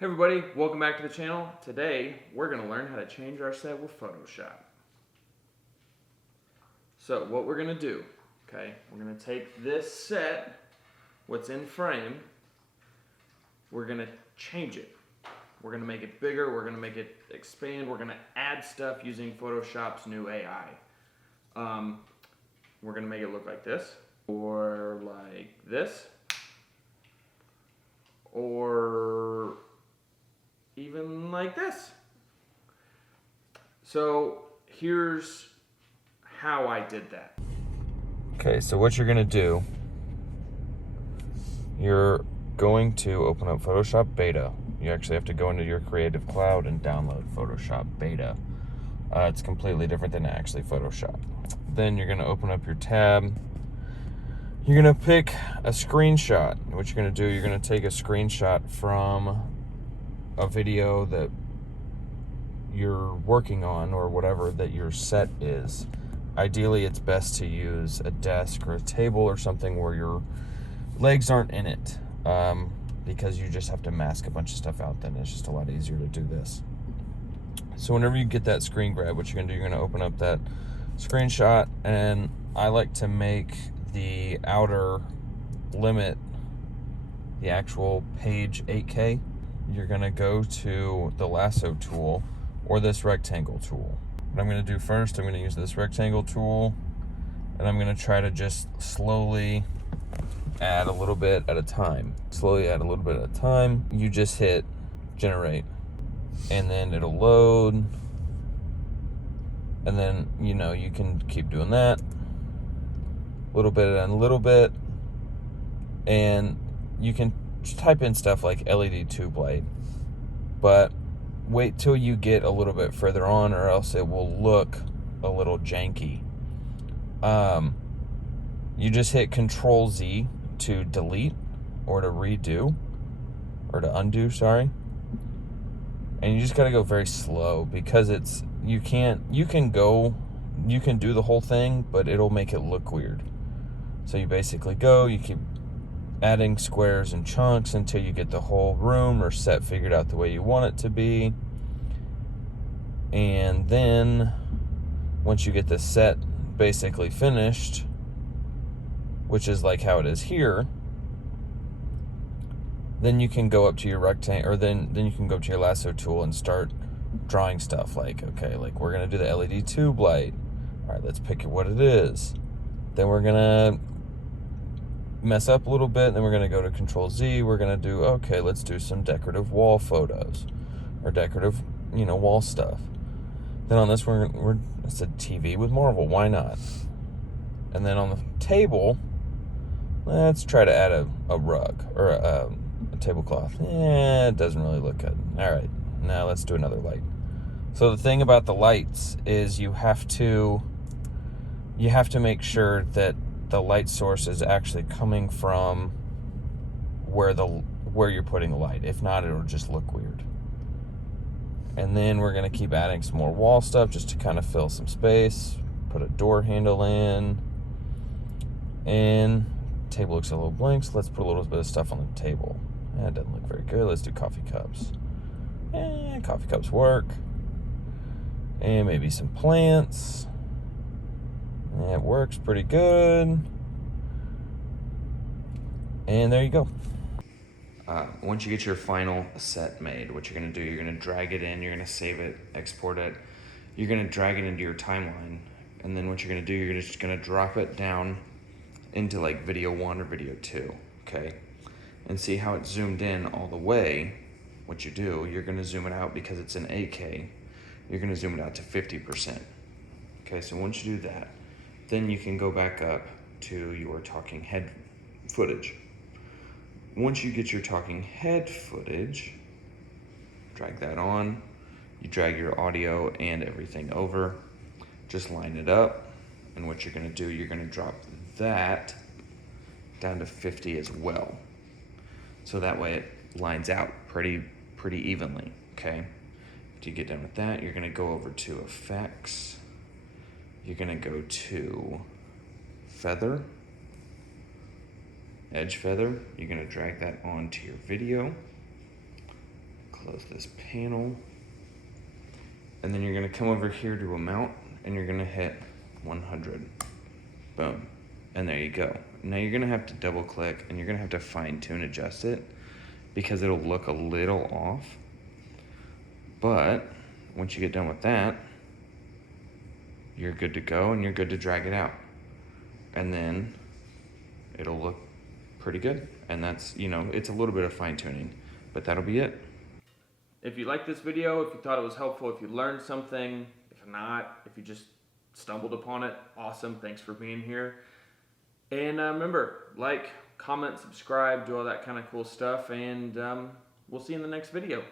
Hey everybody, welcome back to the channel. Today, we're going to learn how to change our set with Photoshop. So what we're going to do, okay, we're going to take this set, what's in frame, we're going to change it. We're going to make it bigger, we're going to make it expand, we're going to add stuff using Photoshop's new AI. We're going to make it look like this, or like this, or even like this. So here's how I did that. Okay, so what you're gonna do, you're going to open up Photoshop Beta. You actually have to go into your Creative Cloud and download Photoshop Beta. It's completely different than actually Photoshop. Then you're gonna open up your tab. You're gonna pick a screenshot. What you're gonna do, you're gonna take a screenshot from a video that you're working on or whatever that your set is. Ideally, it's best to use a desk or a table or something where your legs aren't in it, because you just have to mask a bunch of stuff out. Then it's just a lot easier to do this. So whenever you get that screen grab, what you're gonna do, you're gonna open up that screenshot, and I like to make the outer limit, the actual page 8K. You're gonna go to the lasso tool or this rectangle tool. What I'm gonna do first, I'm gonna use this rectangle tool, and I'm gonna try to just slowly add a little bit at a time. Slowly add a little bit at a time. You just hit generate, and then it'll load, and then you can keep doing that, a little bit and a little bit, and you can type in stuff like LED tube light, but wait till you get a little bit further on, or else it will look a little janky. You just hit Control Z to delete or to redo, or to undo, sorry. And you just gotta go very slow, because you can do the whole thing, but it'll make it look weird. So you basically you keep adding squares and chunks until you get the whole room or set figured out the way you want it to be. And then once you get the set basically finished, which is like how it is here, then you can go up to your rectangle, or then you can go to your lasso tool and start drawing stuff. Like, okay, like we're gonna do the LED tube light. All right, let's pick what it is. Then we're gonna mess up a little bit, then we're gonna go to Control Z. We're gonna do, okay, let's do some decorative wall photos, or decorative, wall stuff. Then on this it's a TV with Marvel, why not? And then on the table, let's try to add a rug, or a tablecloth. It doesn't really look good. All right, now let's do another light. So the thing about the lights is you have to make sure that the light source is actually coming from where you're putting the light. If not, it'll just look weird. And then we're gonna keep adding some more wall stuff just to kind of fill some space. Put a door handle in, and the table looks a little blank, so let's put a little bit of stuff on the table. That doesn't look very good. Let's do coffee cups. Coffee cups work. And maybe some plants. It works pretty good. And there you go. Once you get your final set made, what you're gonna do, you're gonna drag it in, you're gonna save it, export it, you're gonna drag it into your timeline, and then what you're gonna do, you're just gonna drop it down into like video 1 or video 2, okay? And see how it's zoomed in all the way. What you do, you're gonna zoom it out, because it's in 8K, you're gonna zoom it out to 50%. Okay, so once you do that, then you can go back up to your talking head footage. Once you get your talking head footage, drag that on, you drag your audio and everything over, just line it up, and what you're gonna do, you're gonna drop that down to 50 as well. So that way it lines out pretty evenly, okay? After you get done with that, you're gonna go over to Effects, you're gonna go to Feather, Edge Feather, you're gonna drag that onto your video, close this panel. And then you're gonna come over here to amount and you're gonna hit 100. Boom. And there you go. Now you're gonna have to double click and you're gonna have to fine tune adjust it because it'll look a little off. But once you get done with that, you're good to go and you're good to drag it out. And then it'll look pretty good. And that's, you know, it's a little bit of fine tuning, but that'll be it. If you liked this video, if you thought it was helpful, if you learned something, if not, if you just stumbled upon it, awesome. Thanks for being here. And remember, like, comment, subscribe, do all that kind of cool stuff, and we'll see you in the next video.